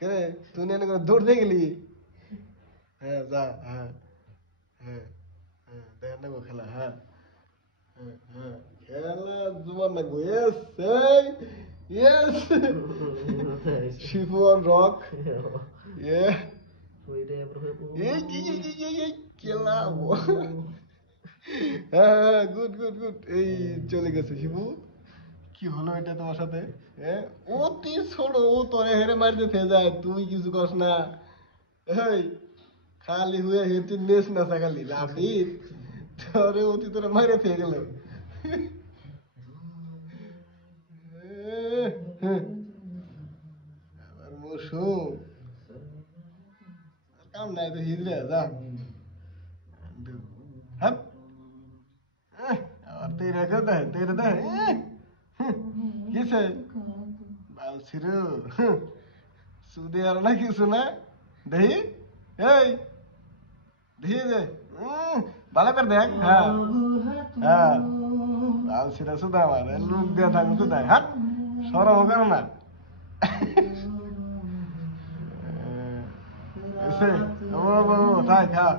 রে তুই এনে করে দৌড়তে গেলি? হ্যাঁ যা, হ্যাঁ হ্যাঁ হ্যাঁ, দেখেন না গো খেলা, হ্যাঁ হ্যাঁ হ্যাঁ, খেলা জুমান না গো, ইয়েস এই ইয়েস, শিফু অন রক, ইয়ে এই খেলা, হ্যাঁ হ্যাঁ, গুড গুড গুড, এই চলে গেছে শিবু। কি হলো এটা তোমার সাথে? হ্যাঁ, ও তুই ছোড়ো, ও তোরে হেরে মারতে থেকে যায়, তুই কিছু কস না। এই খালি হুয়ে হে তুই নেস না খালি লাভি, তোরে অতি তোরে মারে থেকে গেল। আবার মৌসুম কাম নাই তো হিজড়ে যা, হ্যাঁ আবার তুই রেখে দে, তুই রে দে কিসে বালছিরু, সুদে আর না কিছু না, দেহি এই দেহি যে ভালো করে দেখ, হ্যাঁ হ্যাঁ, বালছিরা সুদা আমার লোক দিয়ে থাকবে সুদায়, হাট সরম করো না। এসে ও থাক, হ্যাঁ